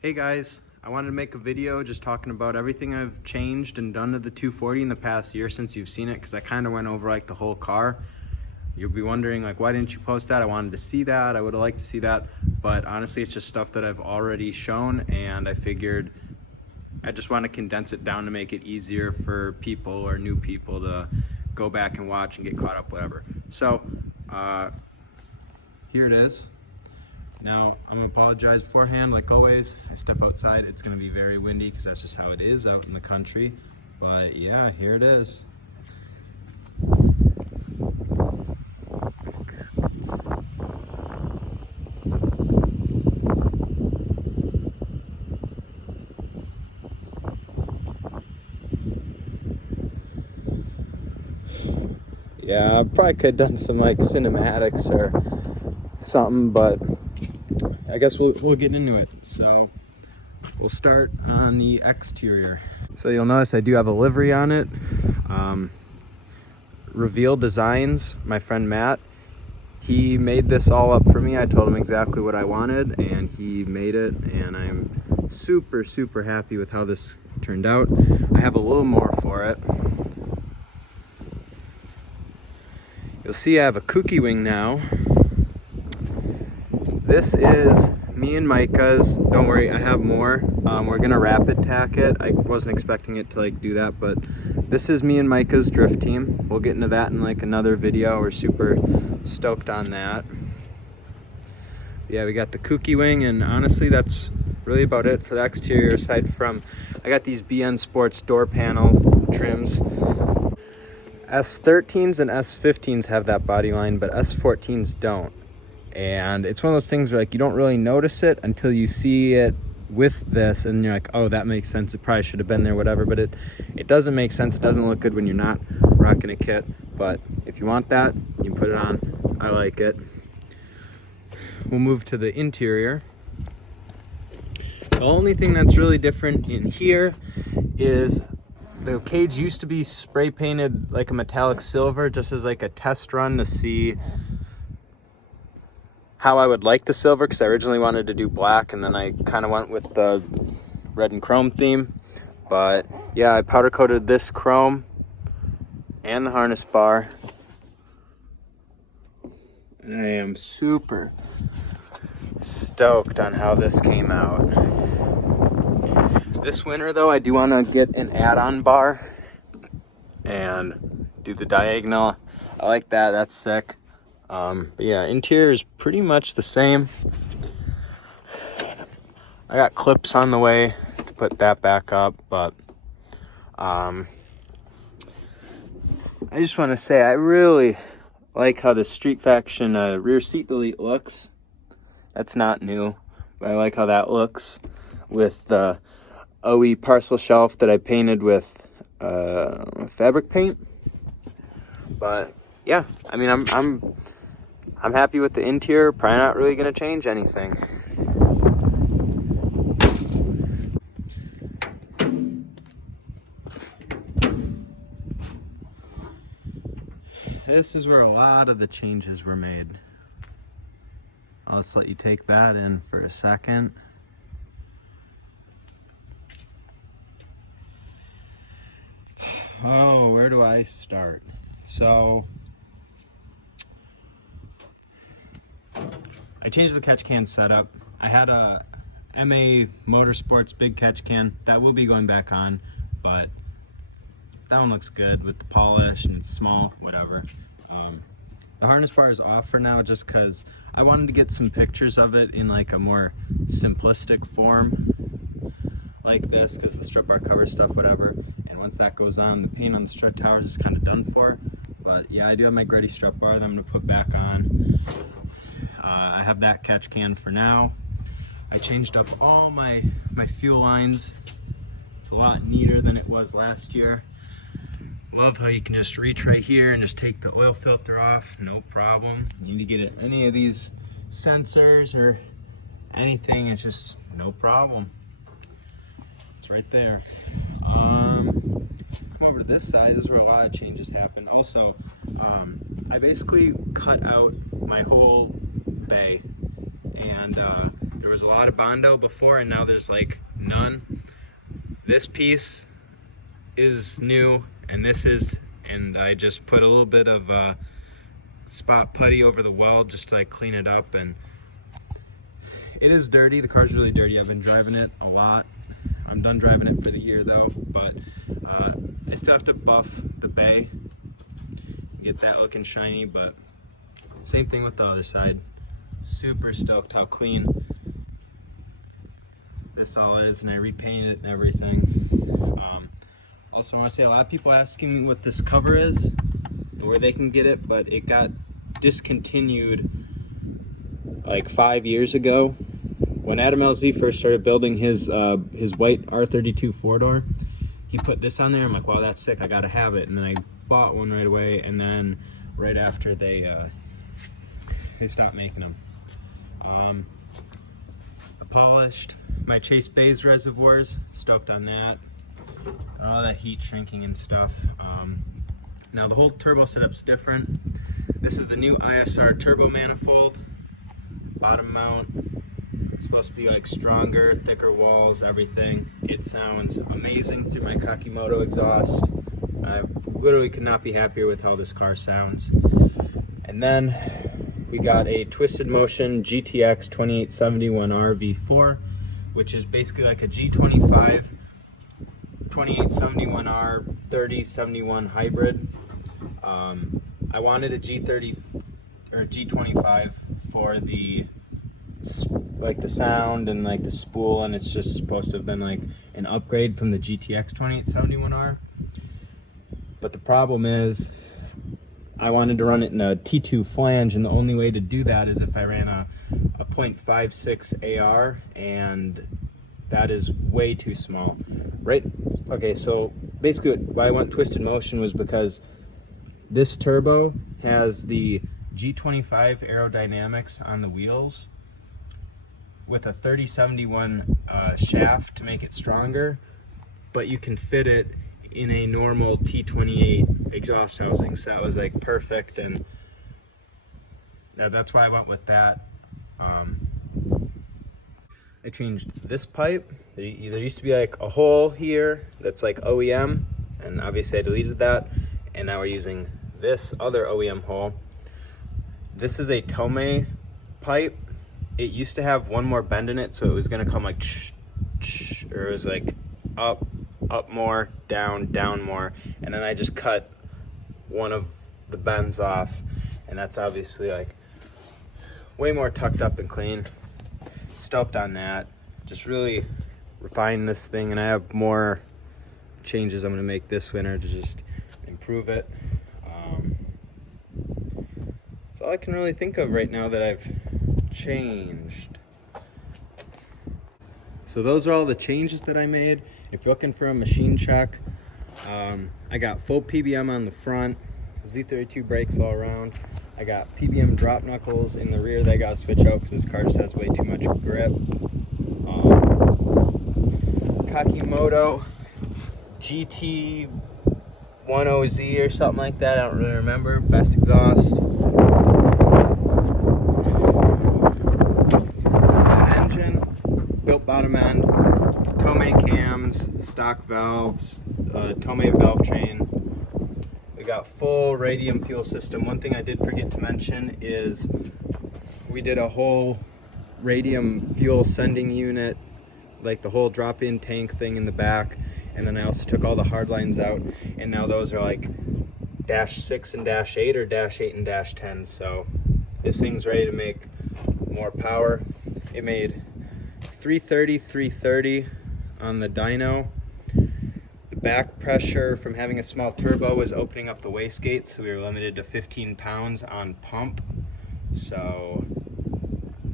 Hey guys, I wanted to make a video just talking about everything I've changed and done to the 240 in the past year since you've seen it, because I kind of went over like the whole car. You'll be wondering like, why didn't you post that? I wanted to see that. I would have liked to see that, but honestly it's just stuff that I've already shown, and I figured I just want to condense it down to make it easier for people or new people to go back and watch and get caught up, whatever. So here it is. Now, I'm gonna apologize beforehand, like always. I step outside, it's gonna be very windy because that's just how it is out in the country. But yeah, here it is. Yeah, I probably could have done some like cinematics or something, but I guess we'll get into it. So we'll start on the exterior. So you'll notice I do have a livery on it. Reveal Designs, my friend Matt, he made this all up for me. I told him exactly what I wanted and he made it, and I'm super happy with how this turned out. I have a little more for it. You'll see I have a kooky wing now. This is me and Micah's. Don't worry, I have more. We're gonna rapid tack it. I wasn't expecting it to like do that, but this is me and Micah's drift team. We'll get into that in like another video. We're super stoked on that. Yeah, we got the kooky wing, and honestly that's really about it for the exterior, aside from I got these BN Sports door panel trims. S13s and S15s have that body line, but S14s don't. And it's one of those things where like you don't really notice it until you see it with this, and you're like, oh, that makes sense. It probably should have been there, whatever. But it doesn't make sense. It doesn't look good when you're not rocking a kit. But if you want that, you can put it on. I like it. We'll move to the interior. The only thing that's really different in here is the cage used to be spray painted like a metallic silver, just as like a test run to see how I would like the silver, because I originally wanted to do black, and then I kind of went with the red and chrome theme. But yeah, I powder coated this chrome and the harness bar, and I am super stoked on how this came out. This winter though, I do want to get an add-on bar and do the diagonal. I like that, that's sick. But yeah, interior is pretty much the same. I got clips on the way to put that back up, but I just want to say I really like how the Street Faction rear seat delete looks. That's not new, but I like how that looks with the OE parcel shelf that I painted with fabric paint. But yeah, I mean, I'm happy with the interior. Probably not really going to change anything. This is where a lot of the changes were made. I'll just let you take that in for a second. Oh, where do I start? So I changed the catch can setup. I had a MA Motorsports big catch can that will be going back on, but that one looks good with the polish and it's small, whatever. The harness bar is off for now just because I wanted to get some pictures of it in like a more simplistic form like this, because the strut bar covers stuff, whatever. And once that goes on, the paint on the strut towers is kind of done for. But yeah, I do have my Gretty strut bar that I'm going to put back on. I have that catch can for now. I changed up all my fuel lines. It's a lot neater than it was last year. Love how you can just reach right here and just take the oil filter off, no problem. You need to get any of these sensors or anything, it's just no problem. It's right there. Come over to this side. This is where a lot of changes happened. Also, I basically cut out my whole bay, and there There was a lot of Bondo before, and now there's like none. This piece is new, and this is, and I just put a little bit of spot putty over the weld just to like clean it up. And it is dirty. The car's really dirty. I've been driving it a lot. I'm done driving it for the year though, but I still have to buff the bay, get that looking shiny. But same thing with the other side. Super stoked how clean this all is, and I repainted it and everything. Also, I want to say, a lot of people asking me what this cover is and where they can get it, but it got discontinued like 5 years ago when Adam LZ first started building his white R32 4-door. He put this on there. I'm like, wow, that's sick, I gotta have it. And then I bought one right away, and then right after they stopped making them. I polished my Chase Bays reservoirs, stoked on that. All that heat shrinking and stuff. Now the whole turbo setup's different. This is the new ISR turbo manifold, bottom mount. It's supposed to be like stronger, thicker walls, everything. It sounds amazing through my Kakimoto exhaust. I literally could not be happier with how this car sounds. And then we got a Twisted Motion GTX 2871R V4, which is basically like a G25 2871R 3071 hybrid. I wanted a G30 or G25 for the sound and like the spool, and it's just supposed to have been like an upgrade from the GTX 2871R. But the problem is, I wanted to run it in a T2 flange, and the only way to do that is if I ran a .56 AR, and that is way too small. Right? Okay, so basically why I went Twisted Motion was because this turbo has the G25 aerodynamics on the wheels with a 3071 shaft to make it stronger, but you can fit it in a normal T28 exhaust housing. So that was like perfect, and that's why I went with that. I changed this pipe. There used to be like a hole here that's like OEM, and obviously I deleted that, and now we're using this other OEM hole. This is a Tomei pipe. It used to have one more bend in it, so it was gonna come like or it was like up more, down more, and then I just cut one of the bends off, and that's obviously like way more tucked up and clean. Stoked on that. Just really refine this thing, and I have more changes I'm going to make this winter to just improve it. That's all I can really think of right now that I've changed. So those are all the changes that I made. If you're looking for a machine check, I got full PBM on the front, Z32 brakes all around. I got PBM drop knuckles in the rear that I got to switch out because this car just has way too much grip. Kakimoto GT10Z or something like that, I don't really remember. Best exhaust. Engine, built bottom end, Tomei cams, stock valves, Tomei valve train. We got full radium fuel system. One thing I did forget to mention is we did a whole radium fuel sending unit, like the whole drop-in tank thing in the back, and then I also took all the hard lines out, and now those are like -6 and -8 or -8 and -10. So this thing's ready to make more power. It made 330 on the dyno. Back pressure from having a small turbo was opening up the wastegate, so we were limited to 15 pounds on pump. So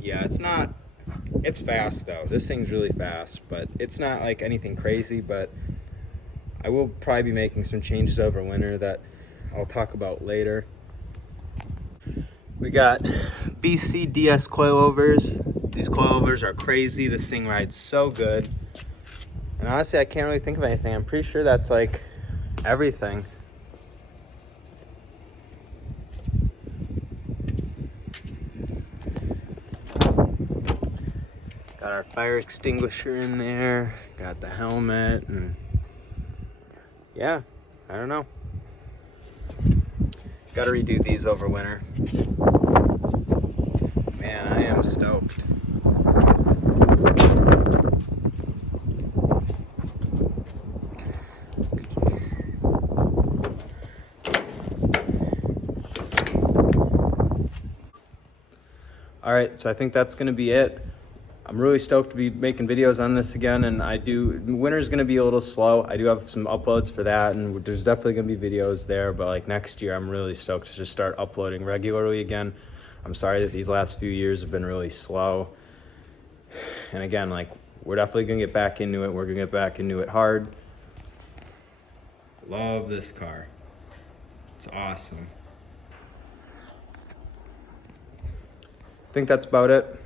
yeah, it's fast though. This thing's really fast, but it's not like anything crazy. But I will probably be making some changes over winter that I'll talk about later. We got BC DS coilovers. These coilovers are crazy. This thing rides so good. And honestly, I can't really think of anything. I'm pretty sure that's like everything. Got our fire extinguisher in there, got the helmet, and yeah, I don't know. Got to redo these over winter. Man, I am stoked. All right, so I think that's gonna be it. I'm really stoked to be making videos on this again, and winter's gonna be a little slow. I do have some uploads for that, and there's definitely gonna be videos there, but like next year, I'm really stoked to just start uploading regularly again. I'm sorry that these last few years have been really slow. And again, like, we're definitely gonna get back into it. We're gonna get back into it hard. Love this car. It's awesome. I think that's about it.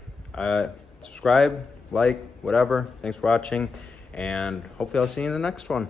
Subscribe, like, whatever. Thanks for watching, and hopefully I'll see you in the next one.